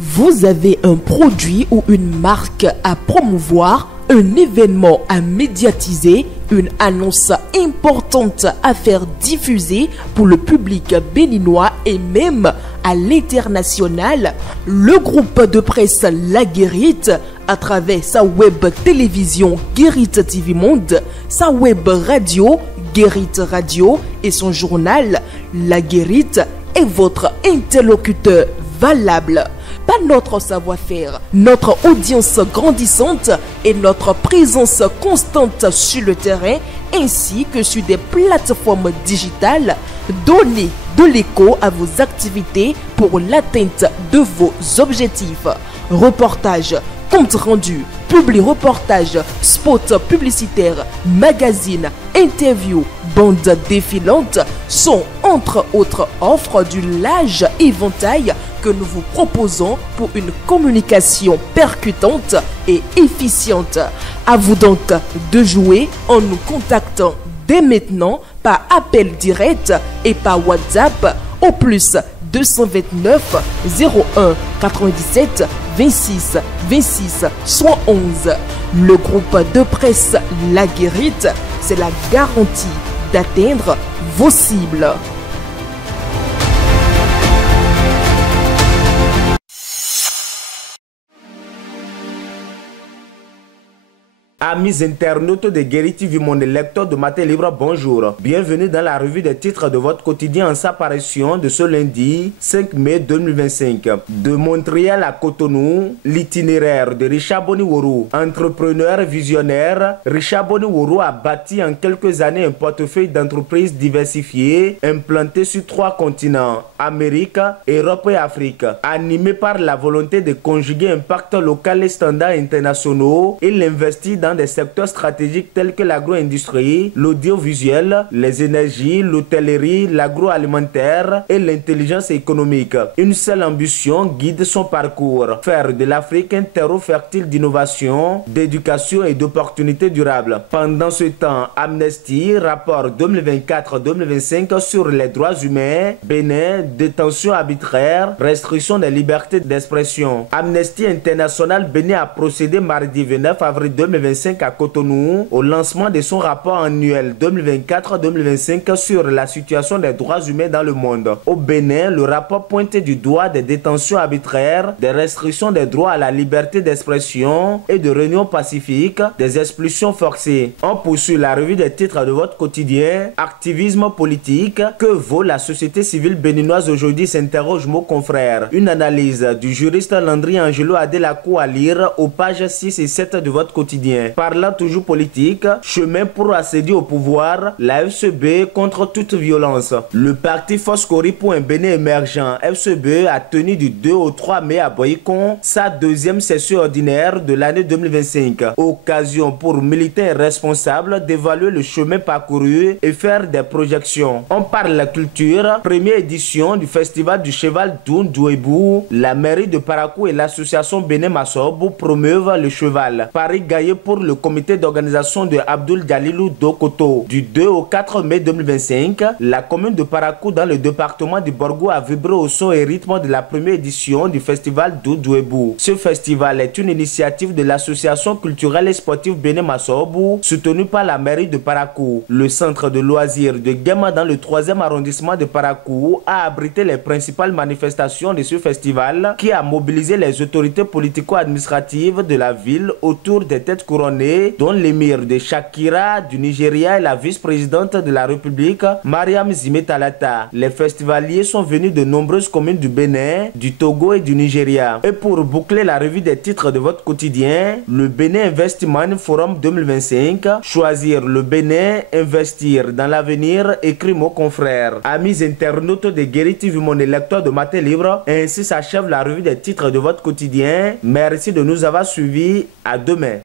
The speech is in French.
Vous avez un produit ou une marque à promouvoir, un événement à médiatiser, une annonce importante à faire diffuser pour le public béninois et même à l'international. Le groupe de presse La Guérite, à travers sa web télévision Guérite TV Monde, sa web radio Guérite Radio et son journal La Guérite est votre interlocuteur valable. Pas notre savoir-faire, notre audience grandissante et notre présence constante sur le terrain ainsi que sur des plateformes digitales, donnez de l'écho à vos activités pour l'atteinte de vos objectifs. Reportages, compte rendu, publi-reportage, spot publicitaire, magazine, interview, bande défilante sont entre autres offres du large éventail que nous vous proposons pour une communication percutante et efficiente. À vous donc de jouer en nous contactant dès maintenant par appel direct et par WhatsApp au plus 229 01 97 26 26 111. Le groupe de presse La Guérite, c'est la garantie d'atteindre vos cibles. Amis internautes de Guérite TV Monde, lecteurs de Matin Libre, bonjour. Bienvenue dans la revue des titres de votre quotidien en sa parution de ce lundi 5 mai 2025. De Montréal à Cotonou, l'itinéraire de Richard Boniworo. Entrepreneur visionnaire, Richard Boniworo a bâti en quelques années un portefeuille d'entreprises diversifiées implantées sur 3 continents, Amérique, Europe et Afrique. Animé par la volonté de conjuguer impact local et standards internationaux, il investit dans des secteurs stratégiques tels que l'agro-industrie, l'audiovisuel, les énergies, l'hôtellerie, l'agroalimentaire et l'intelligence économique. Une seule ambition guide son parcours: faire de l'Afrique un terreau fertile d'innovation, d'éducation et d'opportunités durables. Pendant ce temps, Amnesty, rapport 2024-2025 sur les droits humains, Bénin, détention arbitraire, restriction des libertés d'expression. Amnesty International Bénin a procédé mardi 29 avril 2025 à Cotonou au lancement de son rapport annuel 2024-2025 sur la situation des droits humains dans le monde. Au Bénin, le rapport pointe du doigt des détentions arbitraires, des restrictions des droits à la liberté d'expression et de réunion pacifique, des expulsions forcées. On poursuit la revue des titres de votre quotidien. Activisme politique, que vaut la société civile béninoise aujourd'hui, s'interroge mon confrère. Une analyse du juriste Landry Angelo Adelakou à lire aux pages 6 et 7 de votre quotidien. Parlant toujours politique, chemin pour accéder au pouvoir, la FCB contre toute violence. Le parti Foscori pour un Bénin émergent, FCB, a tenu du 2 au 3 mai à Boycon sa deuxième session ordinaire de l'année 2025. Occasion pour militants responsables d'évaluer le chemin parcouru et faire des projections. On parle culture, première édition du festival du cheval d'Oun-Douébou. La mairie de Parakou et l'association Bénin Massobou promeuvent le cheval. Paris gagné pour le comité d'organisation de Abdoul Jalilou Dokoto. Du 2 au 4 mai 2025, la commune de Parakou dans le département du Borgo a vibré au son et rythme de la première édition du festival d'Oudouébou. Ce festival est une initiative de l'association culturelle et sportive Bénin Massobou, soutenue par la mairie de Parakou. Le centre de loisirs de Guéma dans le 3e arrondissement de Parakou a abrité les principales manifestations de ce festival qui a mobilisé les autorités politico-administratives de la ville autour des têtes couronnées, dont l'émir de Shakira du Nigeria et la vice-présidente de la République, Mariam Zimé Talata. Les festivaliers sont venus de nombreuses communes du Bénin, du Togo et du Nigeria. Et pour boucler la revue des titres de votre quotidien, le Bénin Investment Forum 2025, choisir le Bénin, investir dans l'avenir, écrit mon confrère. Amis internautes de Guérite TV Monde, lecteurs de Matin Libre, ainsi s'achève la revue des titres de votre quotidien. Merci de nous avoir suivis. À demain.